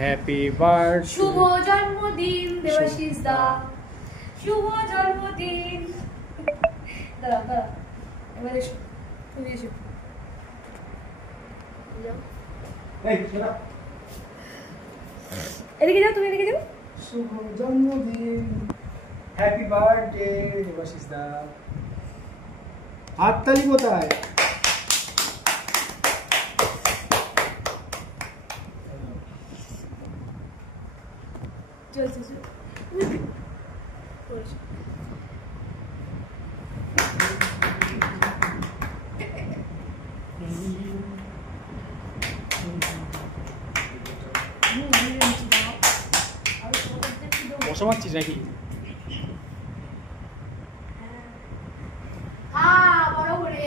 Happy birthday. শুভ জন্মদিন দেবাশিস দা, শুভ জন্মদিন। দাঁড়া দাঁড়া, এবার এসো, তুমি এসো। এদিকে যাও, তুমি এদিকে যাও। শুভ জন্মদিন, হ্যাপি বার্থডে দেবাশিস দা। হাততালি কোথায়? চলছে বসা মারছিস নাকি? বড় করে।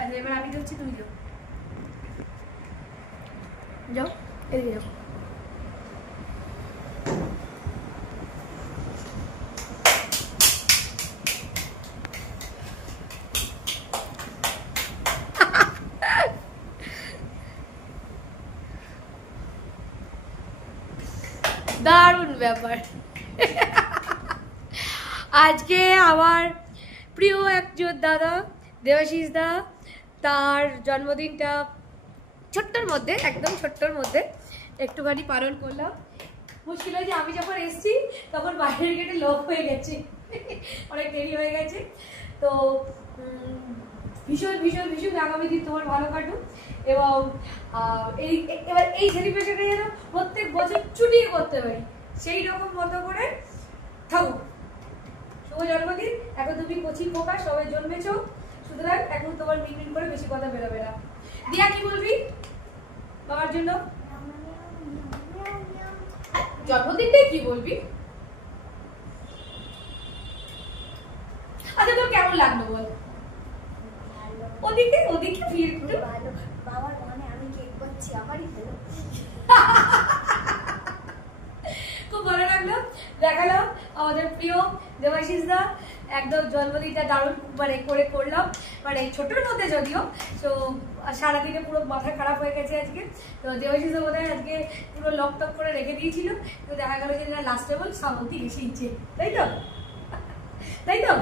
আচ্ছা এবার আমি যাচ্ছি, তুমি যাও। যাও, এদিকে যাও। দারুণ ব্যাপার। আজকে আমার প্রিয় একজন দাদা দেবাশিস দা, তার জন্মদিনটা ছোট্টর মধ্যে, একদম ছোট্টর মধ্যে একটুখানি পালন করলাম। মুশকিল হয়েছে আমি যখন এসছি তখন বাইরের গেটে লক হয়ে গেছে, অনেক দেরি হয়ে গেছে। তো ভীষণ ভীষণ ভীষণ আগামী দিন তোমার ভালো কাটুক, এবং এবার এই সেলিব্রেশনটা যেন প্রত্যেক বছর ছুটিয়ে করতে পারি, সেই রকম মতো করে থাকুক। শুভ জন্মদিন। এখন তুমি কচি পোকা সবাই জন্মেছো, সুতরাং এখন তোমার মিনমিন করে বেশি কথা বেরোবে না। দিয়া কি বলবি বাবার জন্য? জন্মদিনটাই কি বলবি? আচ্ছা তোর কেমন লাগলো বল? ওদিকে ওদিকে ফিরে একটু। বাবার মানে আমি কেক করছি, আমারই ভালো। খুব ভালো লাগলো, দেখালাম আমাদের প্রিয় দেবাশিস দা একদম জন্মদিনটা দারুণ মানে করে করলাম, মানে ছোট্টর মধ্যে যদিও। তো সারাদিনে পুরো মাথা খারাপ হয়ে গেছে আজকে। তো দেবাশিস দা বোধহয় আজকে পুরো লক টক করে রেখে দিয়েছিল, তো দেখা গেল যে না লাস্টে বল শ্রাবন্তী এসেইছে, তাই তো? তাই তো?